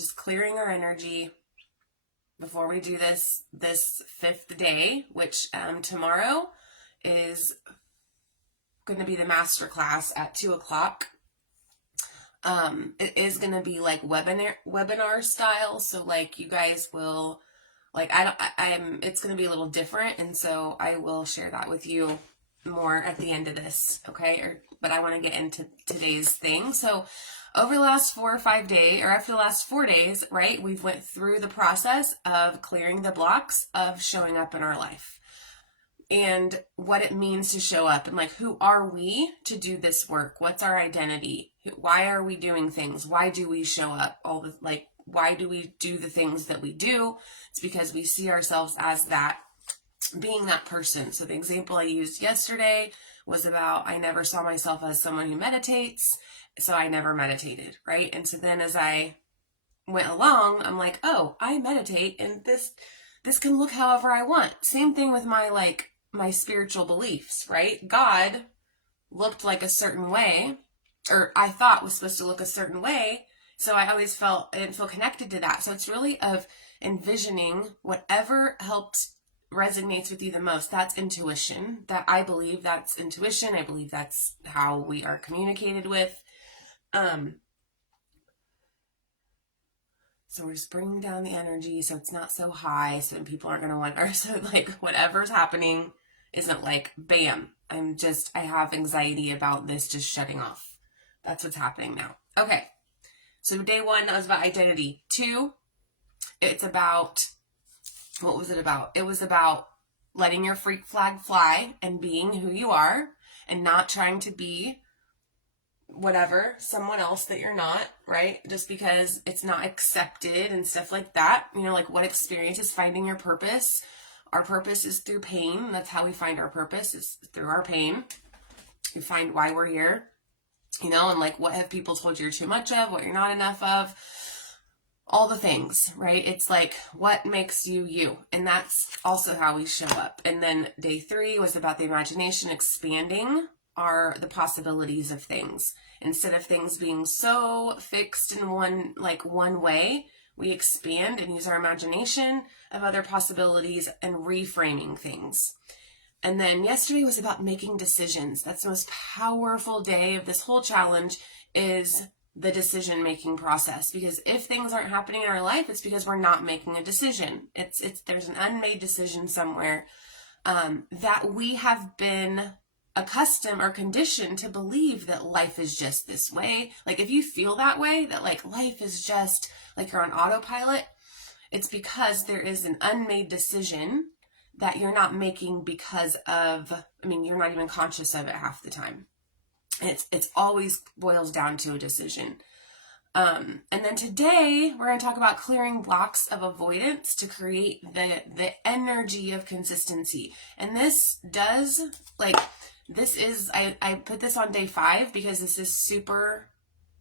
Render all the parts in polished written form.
just clearing our energy before we do this 5th day, which tomorrow is going to be the master class at 2:00. It is going to be like webinar style. So like you guys will, like, it's going to be a little different. And so I will share that with you more at the end of this. Okay. But I want to get into today's thing. So over the last 4 or 5 days, or after the last 4 days, right, we've went through the process of clearing the blocks of showing up in our life and what it means to show up, and like, who are we to do this work? What's our identity? Why are we doing things? Why do we show up? Why do we do the things that we do? It's because we see ourselves as that, being that person. So the example I used yesterday was about, I never saw myself as someone who meditates, so I never meditated, right? And so then as I went along, I'm like, oh, I meditate, and this can look however I want. Same thing with my spiritual beliefs, right? God looked like a certain way, or I thought was supposed to look a certain way. So I always I didn't feel connected to that. So it's really of envisioning whatever resonates with you the most. That's intuition. I believe that's intuition. I believe that's how we are communicated with. So we're just bringing down the energy so it's not so high, so people aren't going to wonder. So like whatever's happening isn't like, bam, I have anxiety about this just shutting off. That's what's happening now. Okay. So day 1, that was about identity. 2, it's about, what was it about? It was about letting your freak flag fly and being who you are and not trying to be someone else that you're not, right? Just because it's not accepted and stuff like that. Like, what experience is finding your purpose? Our purpose is through pain. That's how we find our purpose, is through our pain. We find why we're here, and like, what have people told you you're too much of, what you're not enough of, all the things, right? It's like, what makes you you? And that's also how we show up. And then day 3 was about the imagination, expanding the possibilities of things. Instead of things being so fixed in one way, we expand and use our imagination of other possibilities and reframing things. And then yesterday was about making decisions. That's the most powerful day of this whole challenge, is the decision-making process. Because if things aren't happening in our life, it's because we're not making a decision. There's an unmade decision somewhere that we have been accustomed or conditioned to believe that life is just this way. Like, if you feel that way, that like life is just like you're on autopilot, it's because there is an unmade decision that you're not making because of, you're not even conscious of it half the time. It's always boils down to a decision. And then today we're going to talk about clearing blocks of avoidance to create the energy of consistency. And I put this on day 5 because this is super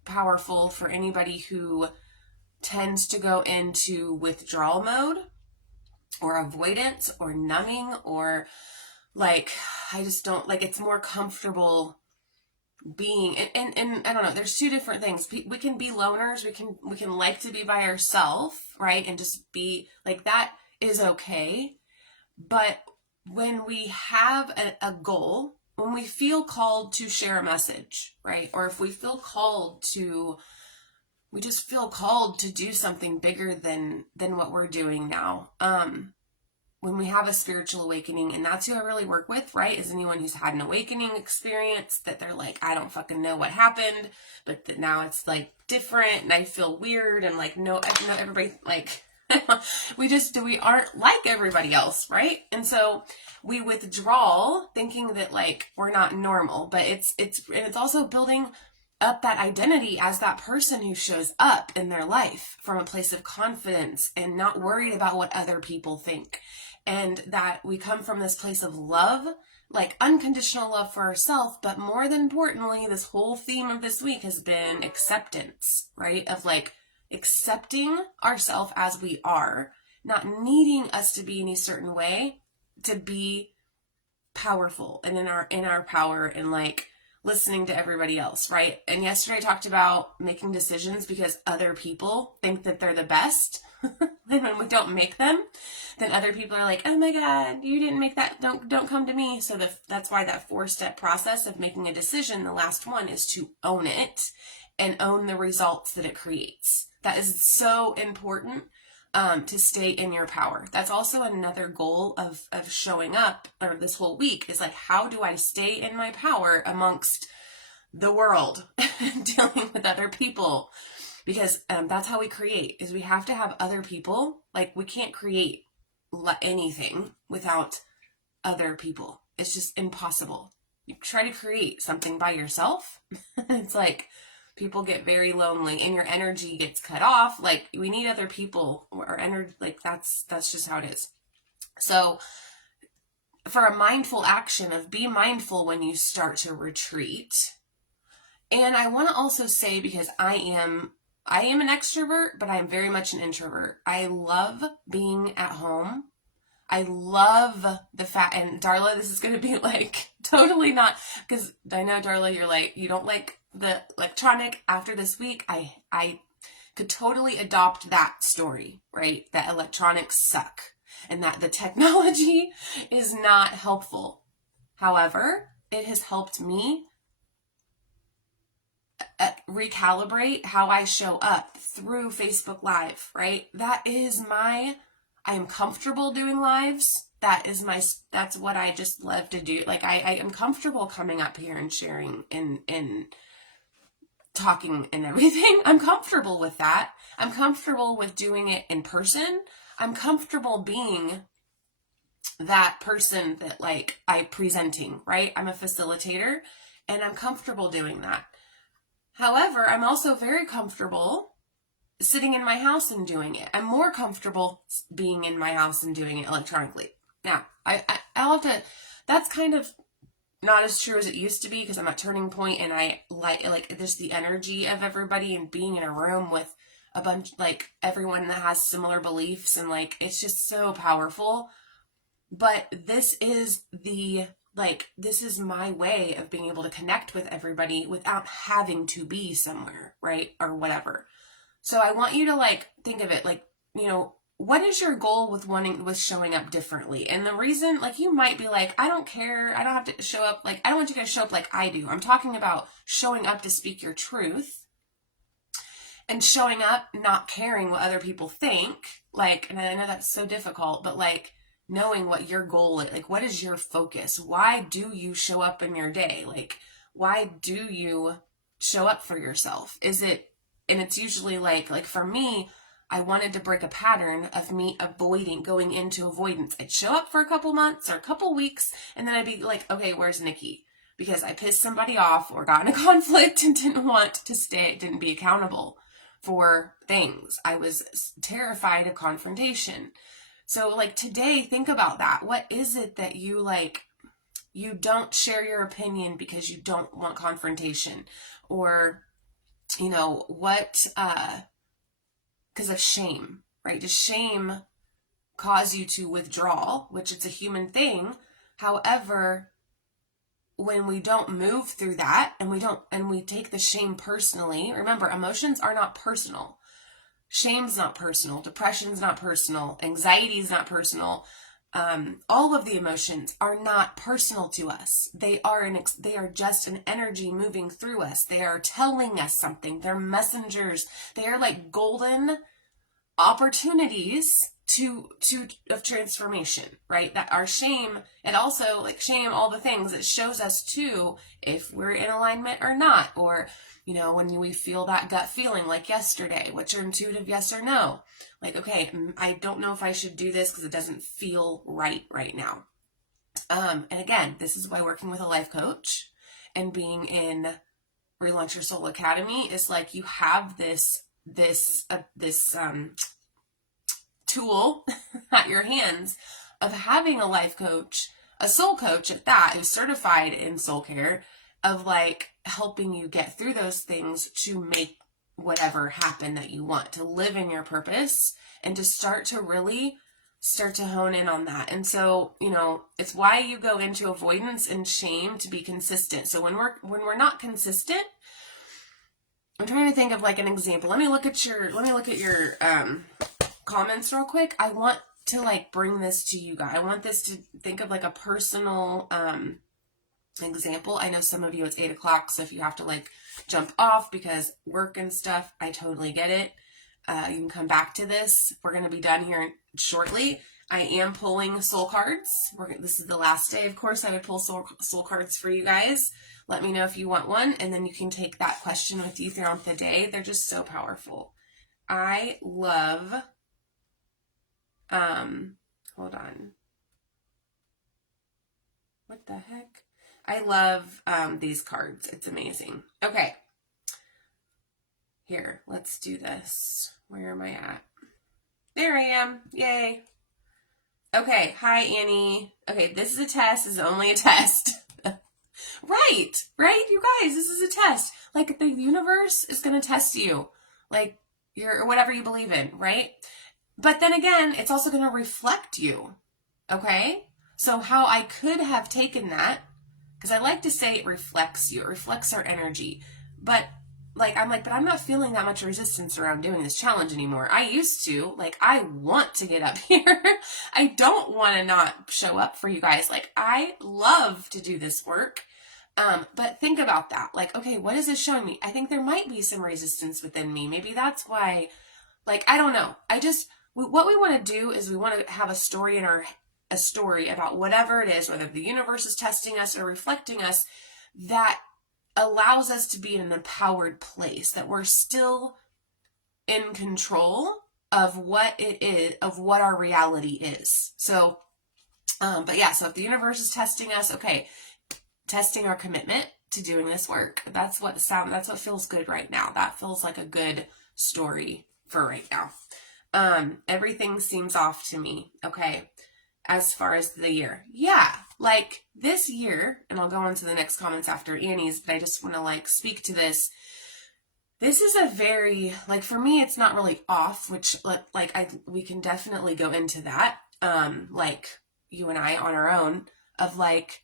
powerful for anybody who tends to go into withdrawal mode or avoidance or numbing, or like, I just don't like, it's more comfortable being, and I don't know, there's 2 different things. We can be loners. We can like to be by ourselves, right? And just be like, that is okay. But when we have a goal, when we feel called to share a message, right? Or if we feel called to, we just feel called to do something bigger than what we're doing now. When we have a spiritual awakening, and that's who I really work with, right? Is anyone who's had an awakening experience that they're like, I don't fucking know what happened, but that now it's like different and I feel weird, and like, no, I know everybody, like, we aren't like everybody else, right? And so we withdraw thinking that like we're not normal, but it's also building up that identity as that person who shows up in their life from a place of confidence and not worried about what other people think. And that we come from this place of love, like unconditional love for ourselves, but more than importantly, this whole theme of this week has been acceptance, right? Of like accepting ourselves as we are, not needing us to be any certain way to be powerful and in our power, and like listening to everybody else, right? And yesterday I talked about making decisions because other people think that they're the best. And when we don't make them, then other people are like, oh my God, you didn't make that. Don't come to me. So that's why that 4-step process of making a decision, the last one, is to own it and own the results that it creates. That is so important. To stay in your power. That's also another goal of showing up, or this whole week, is like, how do I stay in my power amongst the world, dealing with other people? Because that's how we create, is we have to have other people. Like, we can't create anything without other people. It's just impossible. You try to create something by yourself, it's like, people get very lonely and your energy gets cut off. Like, we need other people, or energy. Like, that's just how it is. So for a mindful action of be mindful when you start to retreat. And I want to also say, because I am an extrovert, but I am very much an introvert. I love being at home. I love the fact, and Darla, this is going to be like totally not, because I know, Darla, you're like, you don't like the electronic. After this week, I could totally adopt that story, right? That electronics suck and that the technology is not helpful. However, it has helped me recalibrate how I show up through Facebook Live, right? I am comfortable doing lives. That's what I just love to do. Like, I am comfortable coming up here and sharing and talking and everything. I'm comfortable with that. I'm comfortable with doing it in person. I'm comfortable being that person that, like, I'm presenting, right? I'm a facilitator and I'm comfortable doing that. However, I'm also very comfortable sitting in my house and doing it. I'm more comfortable being in my house and doing it electronically. Now, I'll have to, that's kind of not as true as it used to be, because I'm at Turning Point and I like just the energy of everybody and being in a room with a bunch, like, everyone that has similar beliefs, and like, it's just so powerful. But this is my way of being able to connect with everybody without having to be somewhere, right? Or whatever. So I want you to, like, think of it like, what is your goal with showing up differently? And the reason, like, you might be like, I don't care. I don't have to show up. Like, I don't want you guys to show up like I do. I'm talking about showing up to speak your truth and showing up, not caring what other people think. Like, and I know that's so difficult, but like, knowing what your goal is, like, what is your focus? Why do you show up in your day? Like, why do you show up for yourself? And it's usually like for me, I wanted to break a pattern of me going into avoidance. I'd show up for a couple months or a couple weeks, and then I'd be like, okay, where's Nikki? Because I pissed somebody off or got in a conflict and didn't want to stay, didn't be accountable for things. I was terrified of confrontation. So, like, today, think about that. What is it that you don't share your opinion because you don't want confrontation? Or, because of shame, right? Does shame cause you to withdraw, which it's a human thing? However, when we don't move through that and we take the shame personally, remember, emotions are not personal. Shame's not personal. Depression's not personal. Anxiety's not personal. All of the emotions are not personal to us. They are just an energy moving through us. They are telling us something. They're messengers. They are like golden opportunities of transformation, right? That our shame, and also, like, shame, all the things, it shows us too if we're in alignment or not, or when we feel that gut feeling, like yesterday, what's your intuitive yes or no? Like, okay, I don't know if I should do this because it doesn't feel right now. And again, this is why working with a life coach and being in Relaunch Your Soul Academy is like, you have this tool at your hands of having a life coach, a soul coach at that, who's certified in soul care, of like helping you get through those things to make whatever happen that you want, to live in your purpose and to start to really start to hone in on that. And so, you know, it's why you go into avoidance and shame to be consistent. So when we're not consistent, I'm trying to think of like an example. Let me look at your comments real quick. I want to like bring this to you guys. I want this to think of like a personal example. I know some of you it's 8 o'clock, so if you have to like jump off because work and stuff, I totally get it. You can come back to this. We're going to be done here shortly. I am pulling soul cards. This is the last day, of course. I would pull soul cards for you guys. Let me know if you want one, and then you can take that question with you throughout the day. They're just so powerful. I love, hold on. What the heck? I love these cards. It's amazing. Okay. Here, let's do this. Where am I at? There I am. Yay. Okay. Hi, Annie. Okay, this is a test. This is only a test. Right, you guys, this is a test. Like, the universe is going to test you. Like, or whatever you believe in, right? But then again, it's also going to reflect you. Okay? So how I could have taken that, because I like to say it reflects you. It reflects our energy. But I'm not feeling that much resistance around doing this challenge anymore. I used to. Like, I want to get up here. I don't want to not show up for you guys. Like, I love to do this work. But think about that. Like, okay, what is this showing me? I think there might be some resistance within me. Maybe that's why, like, I don't know. What we want to do is we want to have a story about whatever it is, whether the universe is testing us or reflecting us, that allows us to be in an empowered place, that we're still in control of what it is, of what our reality is. So, but yeah, so if the universe is testing us, okay, testing our commitment to doing this work. That's what feels good right now. That feels like a good story for right now. Everything seems off to me. Okay. As far as the year. Yeah. Like this year, and I'll go on to the next comments after Annie's, but I just want to like speak to this. This is a very, like, for me, it's not really off, which we can definitely go into that. Like you and I on our own of like,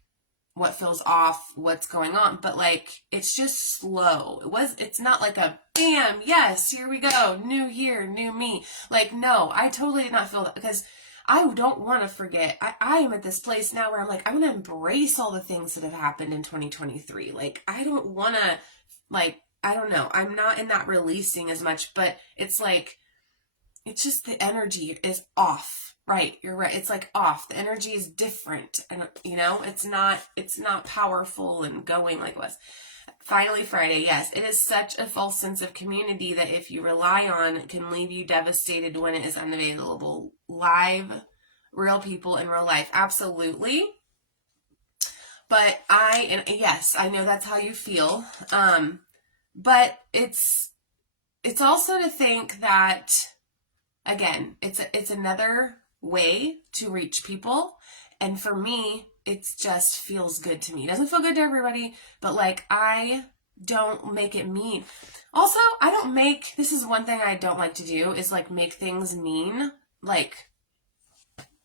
what feels off, what's going on, but like, it's just slow. It's not like a bam, yes, here we go, new year, new me. Like, no, I totally did not feel that, because I don't want to forget. I am at this place now where I'm like, I want to embrace all the things that have happened in 2023. Like, I don't want to, like, I don't know. I'm not in that releasing as much, but it's like, it's just the energy is off. Right. You're right. It's like off. The energy is different. And, you know, it's not powerful and going like it was. Finally, Friday. Yes, it is such a false sense of community that if you rely on, it can leave you devastated when it is unavailable. Live, real people in real life. Absolutely. But yes, I know that's how you feel. But it's also to think that, again, it's another way to reach people. And for me, it just feels good to me. It doesn't feel good to everybody, but like, I don't make it mean. Also, this is one thing I don't like to do, is like make things mean, like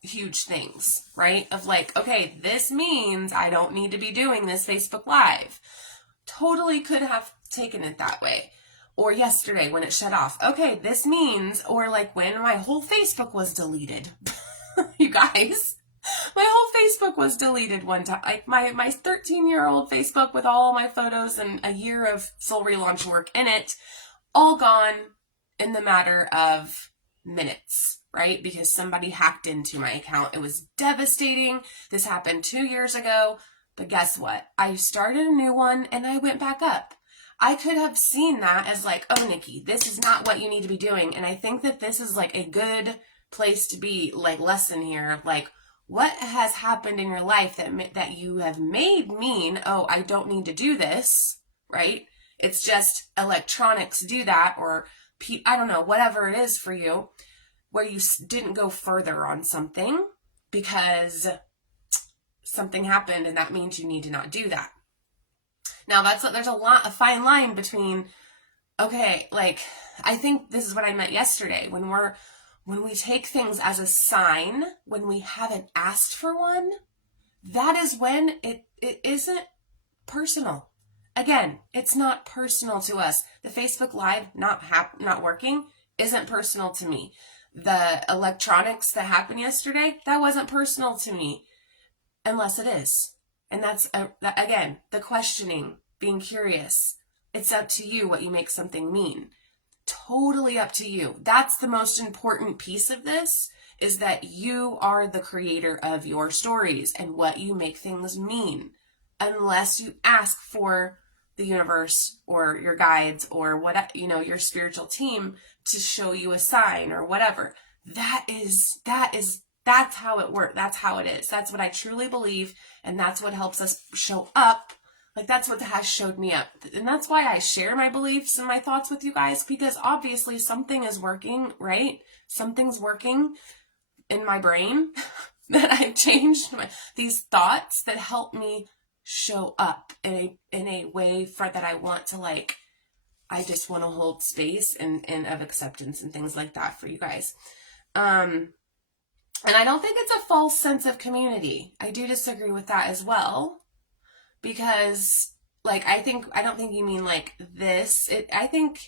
huge things, right? Of like, okay, this means I don't need to be doing this Facebook Live. Totally could have taken it that way. Or yesterday when it shut off. Okay, this means, or like when my whole Facebook was deleted. You guys, my whole Facebook was deleted one time. Like my 13-year-old Facebook with all my photos and a year of Soul Relaunch work in it, all gone in the matter of minutes, right? Because somebody hacked into my account. It was devastating. This happened 2 years ago. But guess what? I started a new one and I went back up. I could have seen that as like, oh, Nikki, this is not what you need to be doing. And I think that this is like a good place to be, like, lesson here of like, what has happened in your life that you have made mean, oh, I don't need to do this, right? It's just electronics do that, or I don't know, whatever it is for you, where you didn't go further on something because something happened and that means you need to not do that. Now there's a fine line between, okay, like, I think this is what I meant yesterday, when when we take things as a sign, when we haven't asked for one, that is when it isn't personal. Again, it's not personal to us. The Facebook Live not working isn't personal to me. The electronics that happened yesterday, that wasn't personal to me, unless it is. And that's, again, the questioning, being curious. It's up to you what you make something mean. Totally up to you. That's the most important piece of this, is that you are the creator of your stories and what you make things mean, unless you ask for the universe or your guides or what, your spiritual team to show you a sign or whatever. That's how it works. That's how it is. That's what I truly believe. And that's what helps us show up. Like, that's what has showed me up. And that's why I share my beliefs and my thoughts with you guys, because obviously something is working, right? Something's working in my brain that I've changed these thoughts that help me show up in a way that I want to, like, I just want to hold space and of acceptance and things like that for you guys. And I don't think it's a false sense of community. I do disagree with that as well, because, like, I don't think you mean like this. I think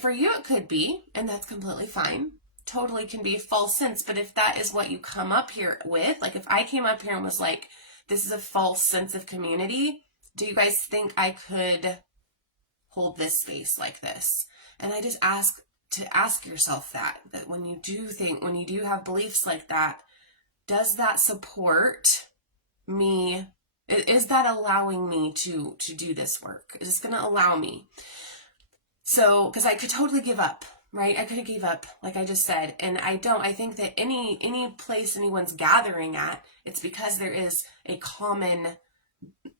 for you it could be, and that's completely fine. Totally can be a false sense. But if that is what you come up here with, like if I came up here and was like, this is a false sense of community, do you guys think I could hold this space like this? And I just ask yourself that when you do have beliefs like that, does that support me? Is that allowing me to do this work? Is this going to allow me? So, because I could totally give up, right? I could have gave up, like I just said. And I think that any place anyone's gathering at, it's because there is a common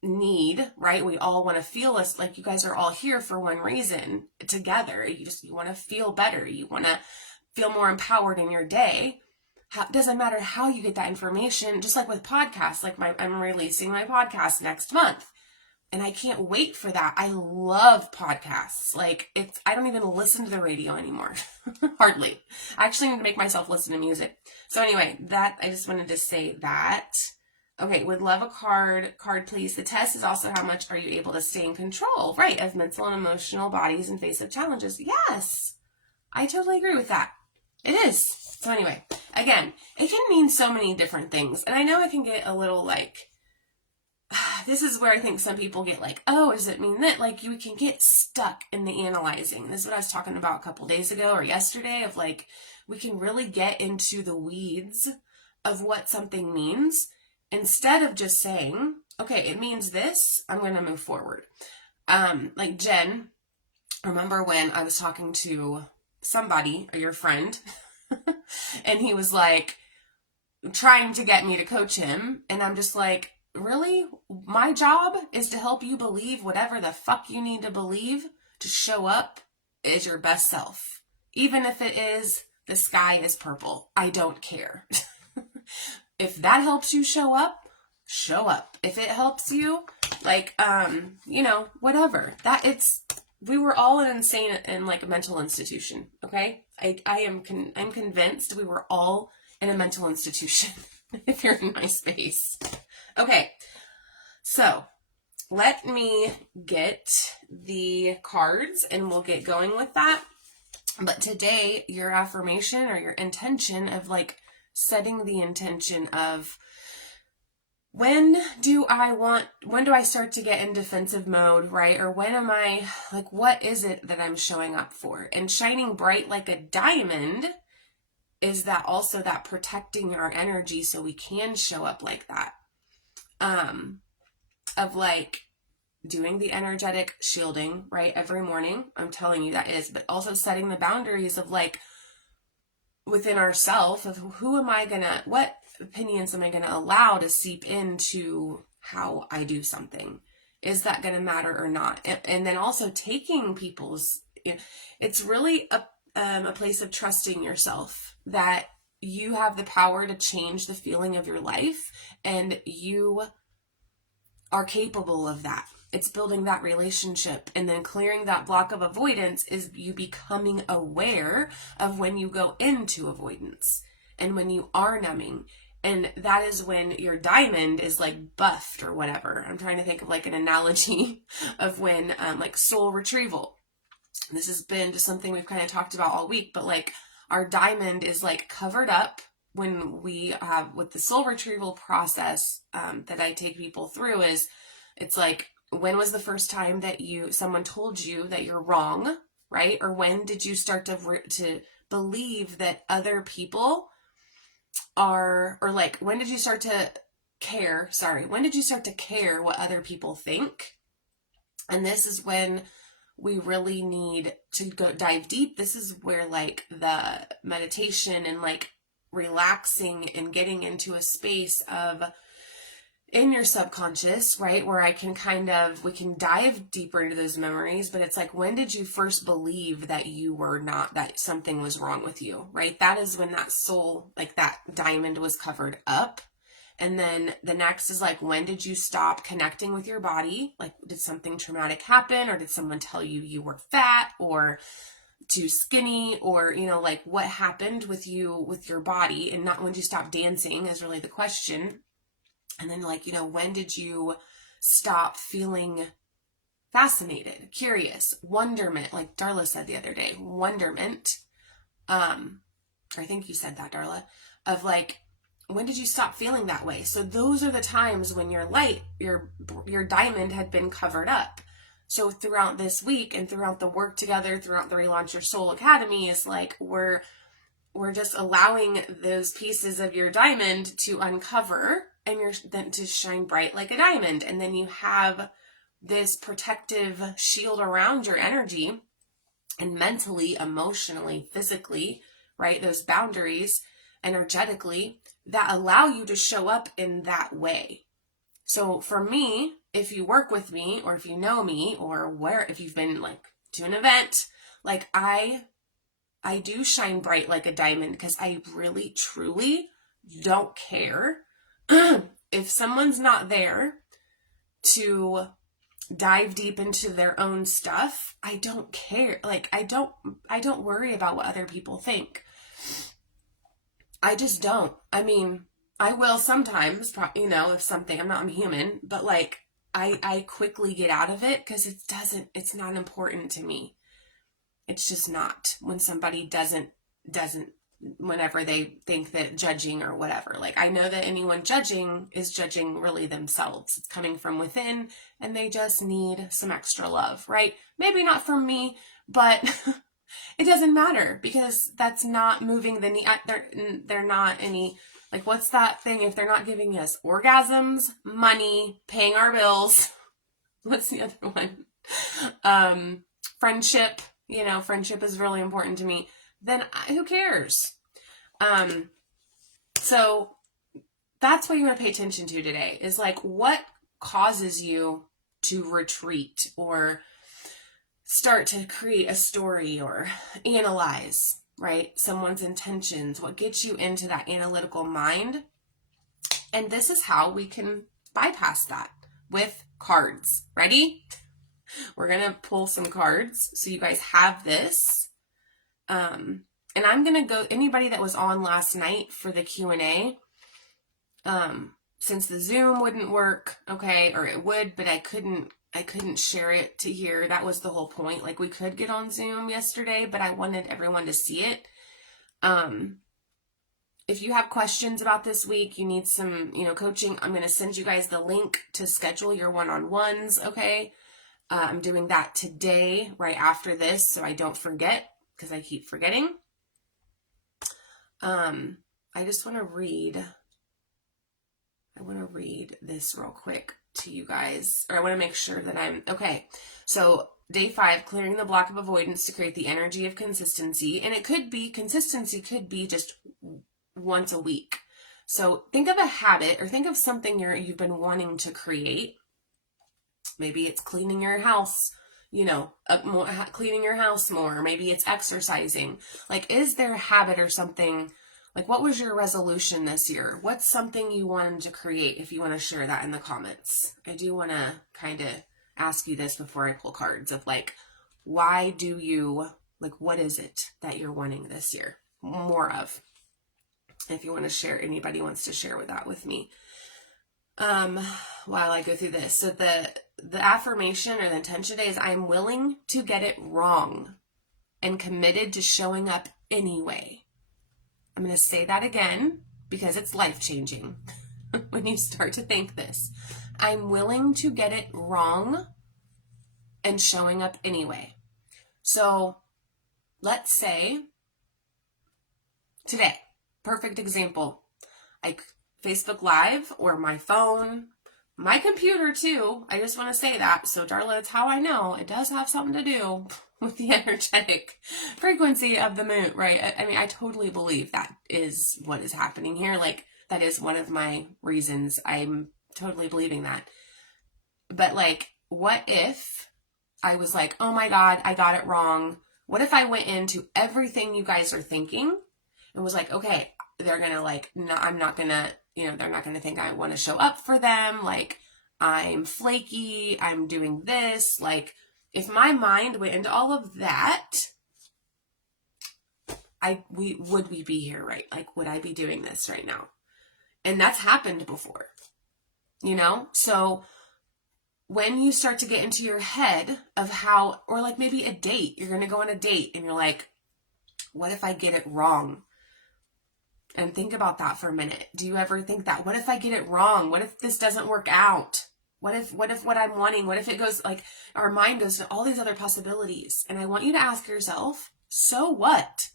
need, right? We all want to feel like you guys are all here for one reason together. You want to feel better. You want to feel more empowered in your day. Doesn't matter how you get that information. Just like with podcasts, like I'm releasing my podcast next month, and I can't wait for that. I love podcasts. Like I don't even listen to the radio anymore. Hardly. I actually need to make myself listen to music. So anyway, I just wanted to say that. Okay, would love a card, please. The test is also how much are you able to stay in control, right, of mental and emotional bodies in face of challenges. Yes, I totally agree with that. It is. So anyway, again, it can mean so many different things. And I know it can get a little like, this is where I think some people get like, oh, does it mean that? Like, you can get stuck in the analyzing. This is what I was talking about a couple days ago or yesterday, of like, we can really get into the weeds of what something means, instead of just saying, okay, it means this, I'm going to move forward. Like Jen, remember when I was talking to somebody, or your friend, and he was like trying to get me to coach him. And I'm just like, really? My job is to help you believe whatever the fuck you need to believe to show up as your best self. Even if it is the sky is purple. I don't care. If that helps you show up, show up. If it helps you, like, whatever. We were all insane in like a mental institution. Okay. I'm convinced we were all in a mental institution. If you're in my space. Okay. So let me get the cards and we'll get going with that. But today, your affirmation or your intention of like setting the intention of, when do I start to get in defensive mode, right? Or when am I, like, what is it that I'm showing up for? And shining bright like a diamond is that also that protecting our energy so we can show up like that. Of like doing the energetic shielding, right? Every morning, I'm telling you that is, but also setting the boundaries of like within ourselves of what opinions am I going to allow to seep into how I do something? Is that going to matter or not? And then also taking it's really a place of trusting yourself that you have the power to change the feeling of your life and you are capable of that. it's building that relationship. And then clearing that block of avoidance is you becoming aware of when you go into avoidance and when you are numbing. And that is when your diamond is like buffed or whatever. I'm trying to think of like an analogy of when like soul retrieval. This has been just something we've kind of talked about all week, but like our diamond is like covered up when we have with the soul retrieval process that I take people through is it's like, when was the first time that someone told you that you're wrong, right? Or when did you start to believe that other people are, or like, when did you start to care? When did you start to care what other people think? And this is when we really need to go dive deep. This is where like the meditation and like relaxing and getting into a space of in your subconscious, right? Where we can dive deeper into those memories, but it's like, when did you first believe that you were not, that something was wrong with you, right? That is when that soul, like that diamond was covered up. And then the next is like, when did you stop connecting with your body? Like, did something traumatic happen, or did someone tell you you were fat or too skinny, or, you know, like what happened with you, with your body? And not when did you stop dancing is really the question. And then like, you know, when did you stop feeling fascinated, curious, wonderment, like Darla said the other day, wonderment. I think you said that, Darla, of like, when did you stop feeling that way? So those are the times when your light, your diamond had been covered up. So throughout this week and throughout the work together, throughout the Relaunch Your Soul Academy, is like we're just allowing those pieces of your diamond to uncover and then to shine bright like a diamond. And then you have this protective shield around your energy, and mentally, emotionally, physically, right? Those boundaries energetically that allow you to show up in that way. So for me, if you work with me, or if you know me, or if you've been like to an event, like I do shine bright like a diamond, because I really truly don't care if someone's not there to dive deep into their own stuff. I don't care. Like I don't worry about what other people think. I just don't. I mean, I will sometimes, you know, if something, I'm human, but like I quickly get out of it, because it's not important to me. It's just not. When somebody doesn't, whenever they think that judging or whatever, like I know that anyone judging is judging really themselves. It's coming from within, and they just need some extra love, right? Maybe not from me, but it doesn't matter, because that's not moving the needle. They're not any, like, what's that thing? If they're not giving us orgasms, money, paying our bills, what's the other one? Friendship, you know, friendship is really important to me. Then who cares? So that's what you want to pay attention to today, is like, what causes you to retreat or start to create a story or analyze, right? Someone's intentions, what gets you into that analytical mind. And this is how we can bypass that with cards. Ready? We're going to pull some cards so you guys have this. And I'm going to go, anybody that was on last night for the Q&A, since the Zoom wouldn't work, okay, or it would, but I couldn't share it to here. That was the whole point. Like, we could get on Zoom yesterday, but I wanted everyone to see it. If you have questions about this week, you need some, you know, coaching, I'm going to send you guys the link to schedule your one-on-ones, okay? I'm doing that today, right after this, so I don't forget, because I keep forgetting. I just want to read this real quick to you guys, or I want to make sure that I'm okay. So day 5, clearing the block of avoidance to create the energy of consistency. And consistency could be just once a week. So think of a habit, or think of something you've been wanting to create. Maybe it's cleaning your house, you know, cleaning your house more. Maybe it's exercising. Like, is there a habit or something? Like, what was your resolution this year? What's something you wanted to create? If you want to share that in the comments. I do want to kind of ask you this before I pull cards of like, why do you, like, what is it that you're wanting this year more of? If you want to share, anybody wants to share with that with me. While I go through this. So the affirmation or the intention today is I'm willing to get it wrong and committed to showing up anyway. I'm going to say that again because it's life-changing when you start to think this. I'm willing to get it wrong and showing up anyway. So let's say today, perfect example, like Facebook Live or my phone, my computer too. I just want to say that. So Darla, it's how I know it does have something to do with the energetic frequency of the moon, right? I mean, I totally believe that is what is happening here. Like, that is one of my reasons I'm totally believing that. But like, what if I was like, oh my God, I got it wrong. What if I went into everything you guys are thinking and was like, okay, they're going to like, no, I'm not going to, they're not going to think I want to show up for them. Like, I'm flaky. I'm doing this. Like, if my mind went into all of that, would we be here, right? Like, would I be doing this right now? And that's happened before, So when you start to get into your head of how, or like maybe a date, you're going to go on a date and you're like, what if I get it wrong? And think about that for a minute. Do you ever think that? What if I get it wrong? What if this doesn't work out? What if what I'm wanting, what if it goes, like, our mind goes to all these other possibilities? And I want you to ask yourself, so what?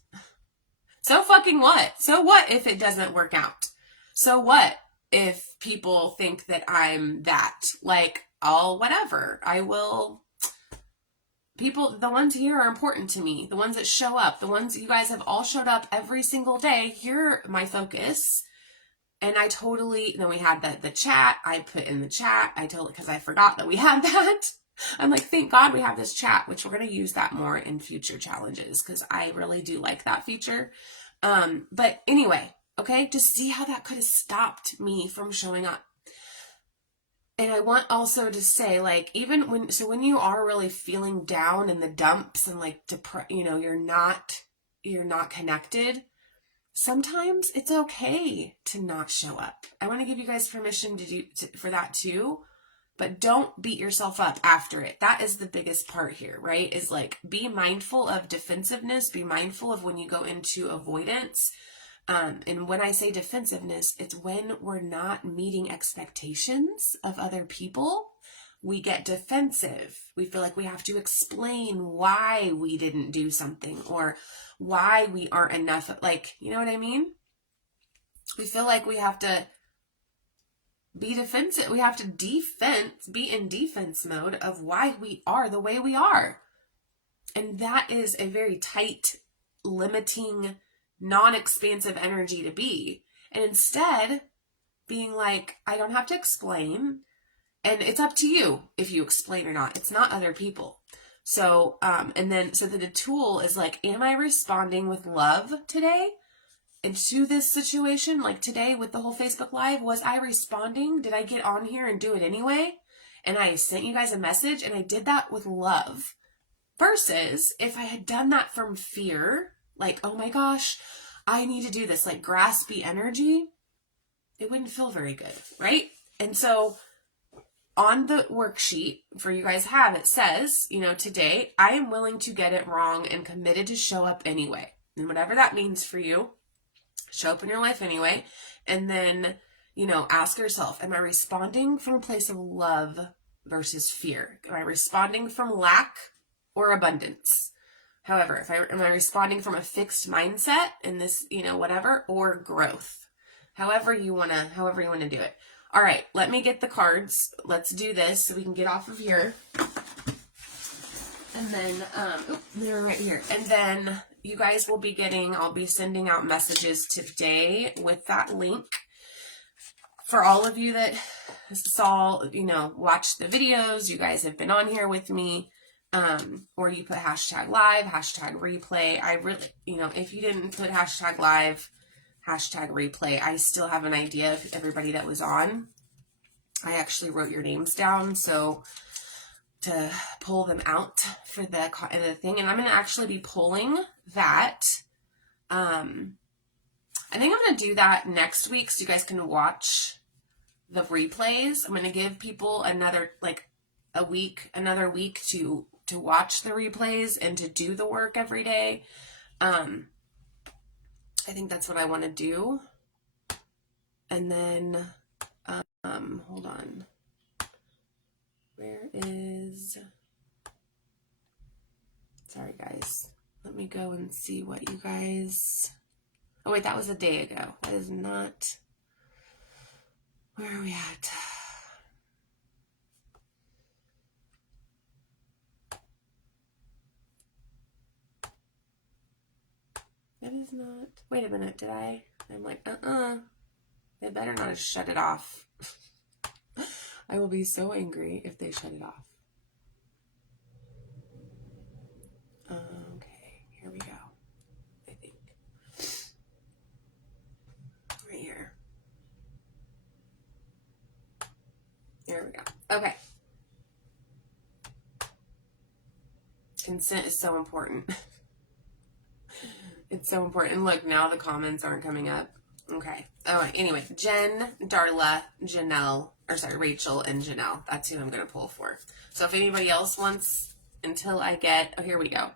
So fucking what? So what if it doesn't work out? So what if people think that I'm that? Like, whatever. People, the ones here are important to me. The ones that show up, the ones you guys have all showed up every single day. Here, my focus. And then we had the chat. I put in the chat. Because I forgot that we had that. I'm like, thank God we have this chat, which we're going to use that more in future challenges because I really do like that feature. But anyway, okay, just see how that could have stopped me from showing up. And I want also to say, like, even when you are really feeling down in the dumps and like, you're not connected, sometimes it's okay to not show up. I want to give you guys permission for that too, but don't beat yourself up after it. That is the biggest part here, right? Is like, be mindful of defensiveness, be mindful of when you go into avoidance. And when I say defensiveness, it's when we're not meeting expectations of other people, we get defensive. We feel like we have to explain why we didn't do something or why we aren't enough. Like, you know what I mean? We feel like we have to be defensive. We have to be in defense mode of why we are the way we are. And that is a very tight, limiting, non-expansive energy to be. And instead being like, I don't have to explain, and it's up to you if you explain or not. It's not other people. So the tool is like, am I responding with love today? And to this situation, like today with the whole Facebook Live, was I responding? Did I get on here and do it anyway? And I sent you guys a message and I did that with love. Versus if I had done that from fear, like, oh my gosh, I need to do this, like graspy energy, it wouldn't feel very good, right? And so on the worksheet for you guys it says, today I am willing to get it wrong and committed to show up anyway. And whatever that means for you, show up in your life anyway. And then, ask yourself, am I responding from a place of love versus fear? Am I responding from lack or abundance? However, am I responding from a fixed mindset in this, whatever, or growth? However you want to do it. All right, let me get the cards. Let's do this so we can get off of here. And then, they're right here. And then you guys will be I'll be sending out messages today with that link. For all of you that saw, watched the videos, you guys have been on here with me. Or you put #live, #replay. I really, if you didn't put #live, #replay, I still have an idea of everybody that was on. I actually wrote your names down. So to pull them out for the thing. And I'm going to actually be pulling that. I think I'm going to do that next week so you guys can watch the replays. I'm going to give people another week to watch the replays and to do the work every day. I think that's what I want to do. And then, hold on. Where is, sorry guys. Let me go and see what you guys, oh wait, that was a day ago. That is not, where are we at? That is not, wait a minute, did I? I'm like, they better not have shut it off. I will be so angry if they shut it off. Okay, here we go. I think. Right here. There we go. Okay. Consent is so important. It's so important. Look, now the comments aren't coming up. Okay. All right. Anyway, Jen, Darla, Rachel, and Janelle. That's who I'm going to pull for. So if anybody else wants, until I get, oh, here we go.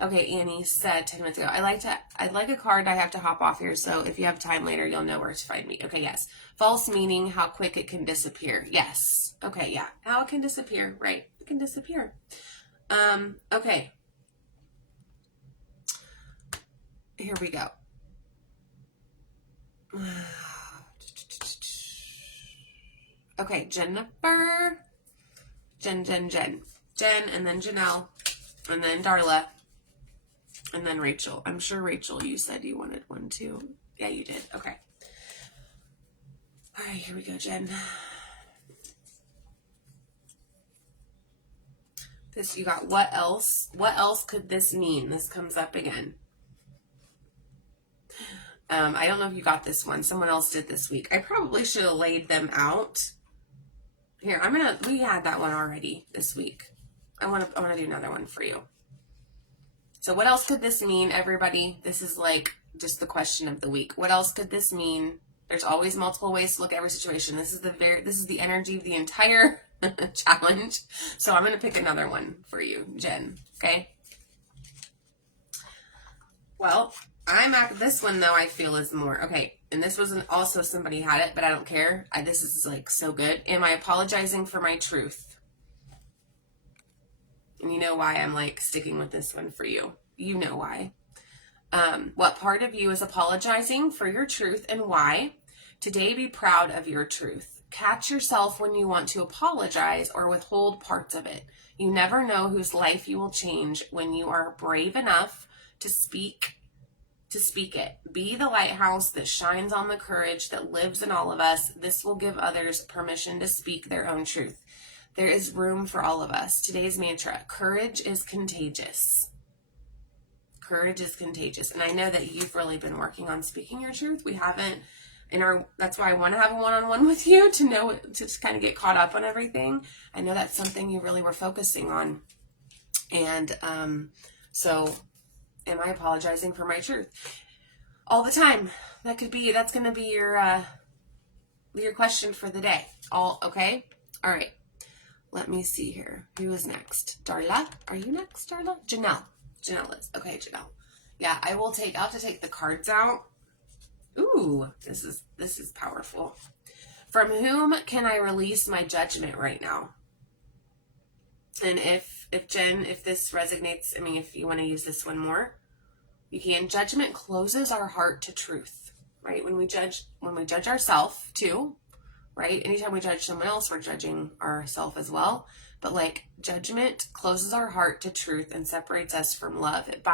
Okay, Annie said 10 minutes ago, I'd like a card. I have to hop off here. So if you have time later, you'll know where to find me. Okay, yes. False meaning, how quick it can disappear. Yes. Okay, yeah. How it can disappear. Right. It can disappear. Okay. Here we go. Okay, Jennifer, Jen, and then Janelle, and then Darla, and then Rachel. I'm sure, Rachel, you said you wanted one too. Yeah, you did. Okay. All right, here we go, Jen. This, you got what else? What else could this mean? This comes up again. I don't know if you got this one. Someone else did this week. I probably should have laid them out. Here, we had that one already this week. I want to do another one for you. So what else could this mean, everybody? This is like just the question of the week. What else could this mean? There's always multiple ways to look at every situation. This is the energy of the entire challenge. So I'm going to pick another one for you, Jen. Okay. Well, this one though, I feel is more, okay. And this wasn't also somebody had it, but I don't care. This is like so good. Am I apologizing for my truth? And you know why I'm like sticking with this one for you. You know why. What part of you is apologizing for your truth and why? Today, be proud of your truth. Catch yourself when you want to apologize or withhold parts of it. You never know whose life you will change when you are brave enough to speak it. Be the lighthouse that shines on the courage that lives in all of us. This will give others permission to speak their own truth. There is room for all of us. Today's mantra, courage is contagious. Courage is contagious. And I know that you've really been working on speaking your truth. We haven't that's why I want to have a one-on-one with you to just kind of get caught up on everything. I know that's something you really were focusing on. And so am I apologizing for my truth? All the time. That's going to be your question for the day. Okay? All right. Let me see here. Who is next? Darla? Are you next, Darla? Janelle. Janelle is. Okay, Janelle. Yeah, I'll have to take the cards out. Ooh, this is powerful. From whom can I release my judgment right now? And if Jen, if this resonates, if you want to use this one more, you can. Judgment closes our heart to truth, right? When we judge ourselves too, right? Anytime we judge someone else, we're judging ourselves as well. But like judgment closes our heart to truth and separates us from love. It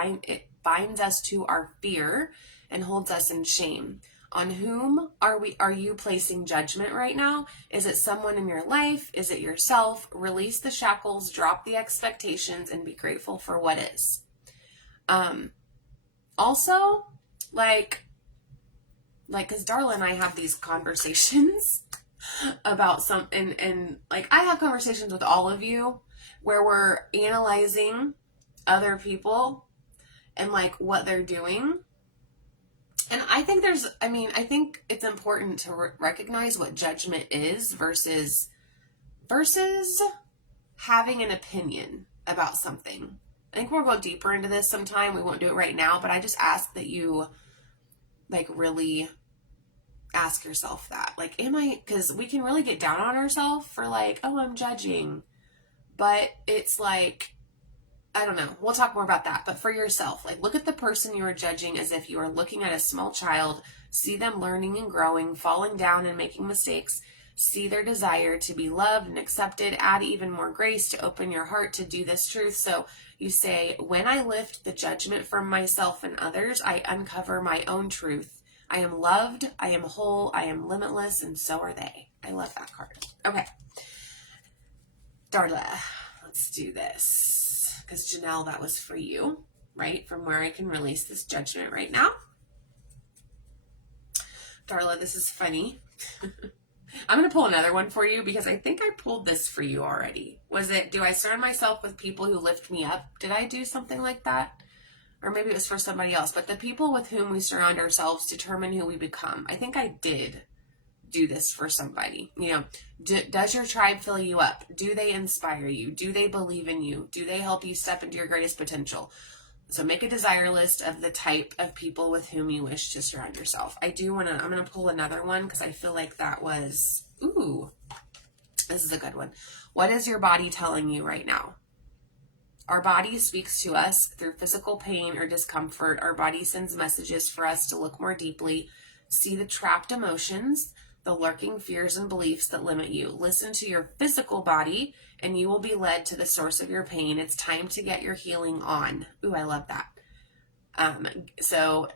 binds us to our fear and holds us in shame. On whom are you placing judgment right now? Is it someone in your life? Is it yourself? Release the shackles, drop the expectations, and be grateful for what is. Also, like, because Darla and I have these conversations about and like I have conversations with all of you, where we're analyzing other people and like what they're doing. And I think I think it's important to recognize what judgment is versus having an opinion about something. I think we'll go deeper into this sometime. We won't do it right now, but I just ask that you like really ask yourself that. Like, because we can really get down on ourselves for like, oh, I'm judging. But it's like, I don't know. We'll talk more about that. But for yourself, like, look at the person you are judging as if you are looking at a small child, see them learning and growing, falling down and making mistakes, see their desire to be loved and accepted, add even more grace to open your heart to do this truth. So you say, when I lift the judgment from myself and others, I uncover my own truth. I am loved, I am whole, I am limitless, and so are they. I love that card. Okay. Darla, let's do this. Because Janelle, that was for you, right? From where I can release this judgment right now. Darla, this is funny. I'm going to pull another one for you because I think I pulled this for you already. Was it, do I surround myself with people who lift me up? Did I do something like that? Or maybe it was for somebody else. But the people with whom we surround ourselves determine who we become. I think I did do this for somebody. You know, does your tribe fill you up? Do they inspire you? Do they believe in you? Do they help you step into your greatest potential? So make a desire list of the type of people with whom you wish to surround yourself. I'm going to pull another one because I feel like that was, this is a good one. What is your body telling you right now? Our body speaks to us through physical pain or discomfort. Our body sends messages for us to look more deeply, see the trapped emotions, the lurking fears and beliefs that limit you. Listen to your physical body and you will be led to the source of your pain. It's time to get your healing on. Ooh, I love that. So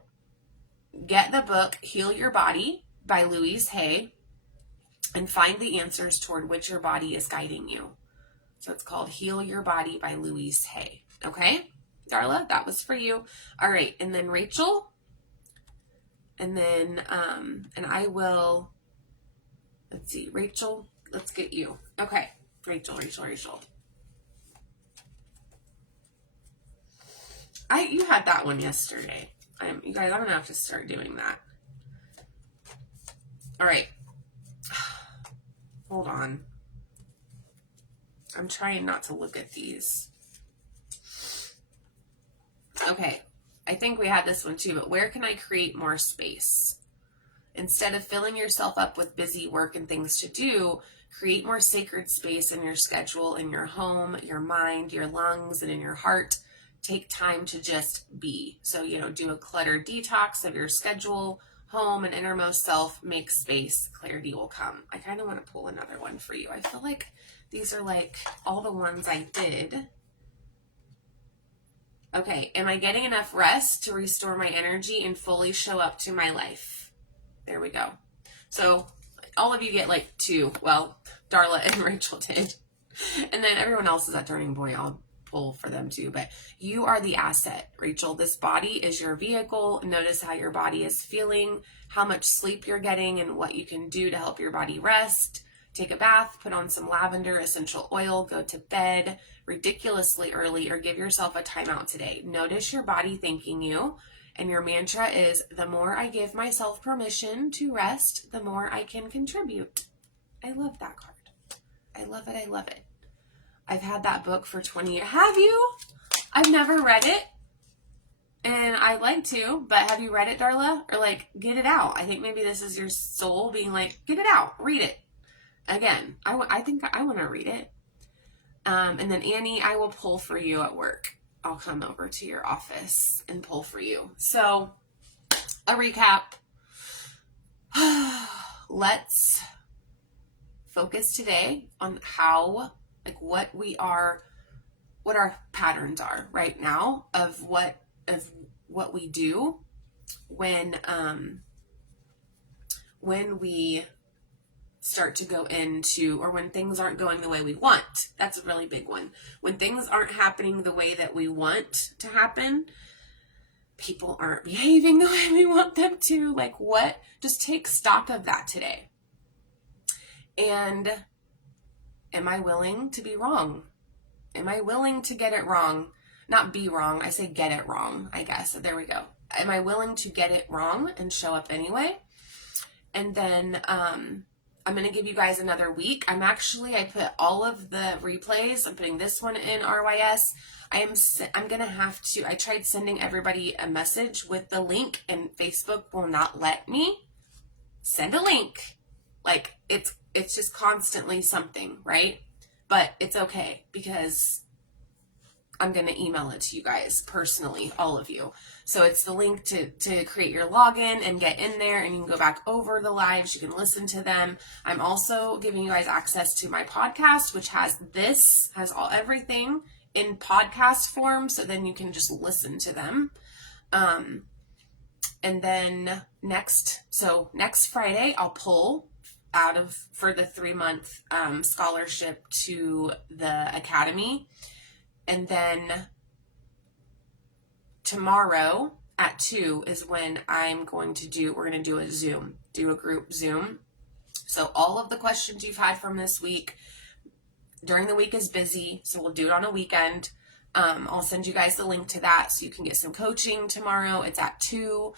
get the book, Heal Your Body by Louise Hay, and find the answers toward which your body is guiding you. So it's called Heal Your Body by Louise Hay. Okay, Darla, that was for you. All right, and then Rachel, and then, and I will, let's see, Rachel, let's get you. Okay, Rachel. You had that one yesterday. You guys, I'm going to have to start doing that. All right. Hold on. I'm trying not to look at these. Okay. I think we had this one too, but where can I create more space? Instead of filling yourself up with busy work and things to do, create more sacred space in your schedule, in your home, your mind, your lungs, and in your heart. Take time to just be. So, do a clutter detox of your schedule, home, and innermost self. Make space. Clarity will come. I kind of want to pull another one for you. I feel like these are like all the ones I did. Okay. Am I getting enough rest to restore my energy and fully show up to my life? There we go. So all of you get like two. Well, Darla and Rachel did. And then everyone else is at Turning Boy. I'll pull for them too. But you are the asset, Rachel. This body is your vehicle. Notice how your body is feeling, how much sleep you're getting, and what you can do to help your body rest. Take a bath, put on some lavender essential oil, go to bed ridiculously early, or give yourself a timeout today. Notice your body thanking you. And your mantra is, the more I give myself permission to rest, the more I can contribute. I love that card. I love it. I love it. I've had that book for 20 years. Have you? I've never read it. And I'd like to, but have you read it, Darla? Or like, get it out. I think maybe this is your soul being like, get it out. Read it. Again, I think I want to read it. And then Annie, I will pull for you at work. I'll come over to your office and pull for you. So, a recap. Let's focus today on what our patterns are right now of what we do when we start to go into, or when things aren't going the way we want. That's a really big one. When things aren't happening the way that we want to happen, people aren't behaving the way we want them to. Like what? Just take stock of that today. And am I willing to be wrong? am I willing to get it wrong? Not be wrong. I say get it wrong, I guess. There we go. Am I willing to get it wrong and show up anyway? And then I'm going to give you guys another week. I put all of the replays. I'm putting this one in RYS. I'm going to have to, I tried sending everybody a message with the link, and Facebook will not let me send a link. Like, it's just constantly something, right? But it's okay, because I'm going to email it to you guys personally, all of you. So it's the link to create your login and get in there, and you can go back over the lives. You can listen to them. I'm also giving you guys access to my podcast, which has everything in podcast form. So then you can just listen to them. And then next Friday, I'll pull for the 3-month scholarship to the Academy. And then tomorrow at 2 is when we're going to do a group Zoom. So all of the questions you've had from this week, during the week is busy, so we'll do it on a weekend. I'll send you guys the link to that so you can get some coaching tomorrow. It's at 2.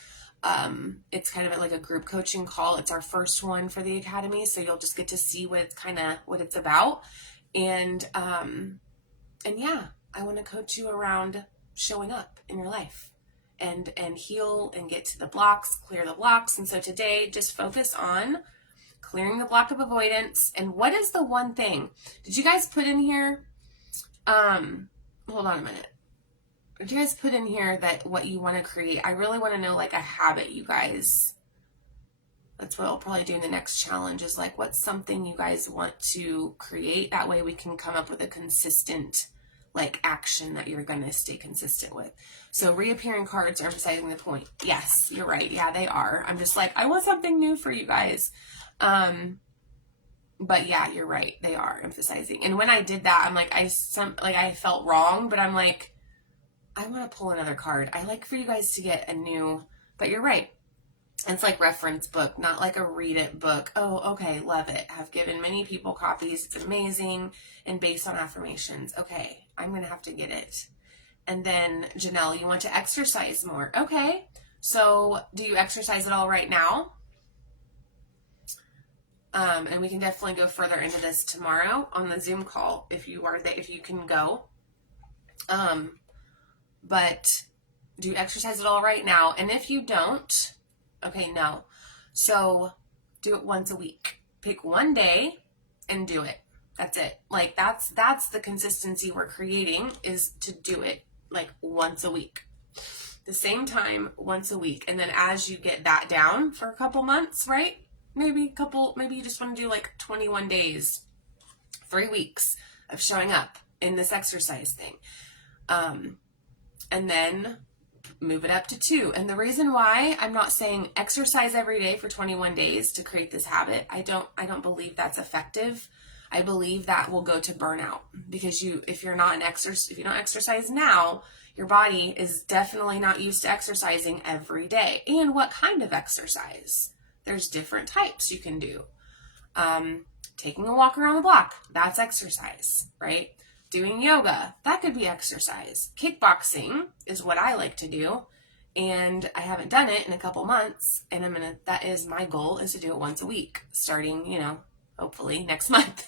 It's kind of like a group coaching call. It's our first one for the Academy, so you'll just get to see what it's about. And yeah, I want to coach you around showing up in your life and heal and get to the blocks, clear the blocks. And so today, just focus on clearing the block of avoidance. And what is the one thing? Did you guys put in here? Hold on a minute. Did you guys put in here that what you want to create? I really want to know, like, a habit, you guys. That's what I'll probably do in the next challenge, is like, what's something you guys want to create? That way we can come up with a consistent, like, action that you're going to stay consistent with. So reappearing cards are emphasizing the point. Yes, you're right. Yeah, they are. I'm just like, I want something new for you guys. But yeah, you're right. They are emphasizing. And when I did that, I'm like, I felt wrong, but I'm like, I want to pull another card. I like for you guys to get a new, but you're right. It's like reference book, not like a read it book. Oh, okay. Love it. Have given many people copies. It's amazing. And based on affirmations. Okay. I'm going to have to get it. And then Janelle, you want to exercise more. Okay. So do you exercise at all right now? And we can definitely go further into this tomorrow on the Zoom call if you are there, if you can go. But do you exercise at all right now? And if you don't, okay, no. So do it once a week. Pick one day and do it. That's it. Like, that's the consistency we're creating, is to do it like once a week. The same time, once a week. And then as you get that down for a couple months, right? Maybe you just want to do like 21 days, 3 weeks of showing up in this exercise thing. And then move it up to 2. And the reason why I'm not saying exercise every day for 21 days to create this habit, I don't believe that's effective. I believe that will go to burnout, because if you don't exercise now, your body is definitely not used to exercising every day. And what kind of exercise? There's different types you can do. Taking a walk around the block, that's exercise, right? Doing yoga, that could be exercise. Kickboxing is what I like to do, and I haven't done it in a couple months, and that is my goal, is to do it once a week, starting, hopefully next month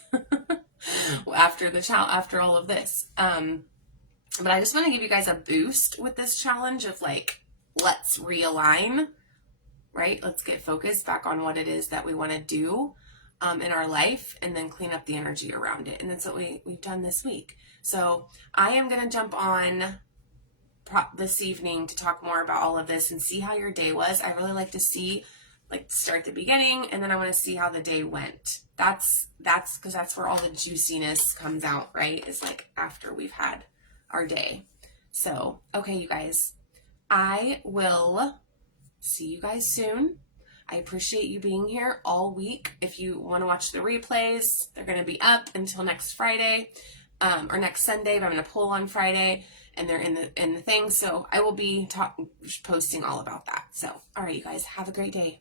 after all of this. But I just want to give you guys a boost with this challenge of like, let's realign, right? Let's get focused back on what it is that we want to do in our life, and then clean up the energy around it. And that's what we've done this week. So I am going to jump on this evening to talk more about all of this and see how your day was. I really like to see, start at the beginning, and then I want to see how the day went. That's because that's where all the juiciness comes out, right? Is like after we've had our day. So, okay, you guys, I will see you guys soon. I appreciate you being here all week. If you want to watch the replays, they're going to be up until next Friday, or next Sunday, but I'm going to pull on Friday, and they're in the thing. So I will be posting all about that. So, all right, you guys, have a great day.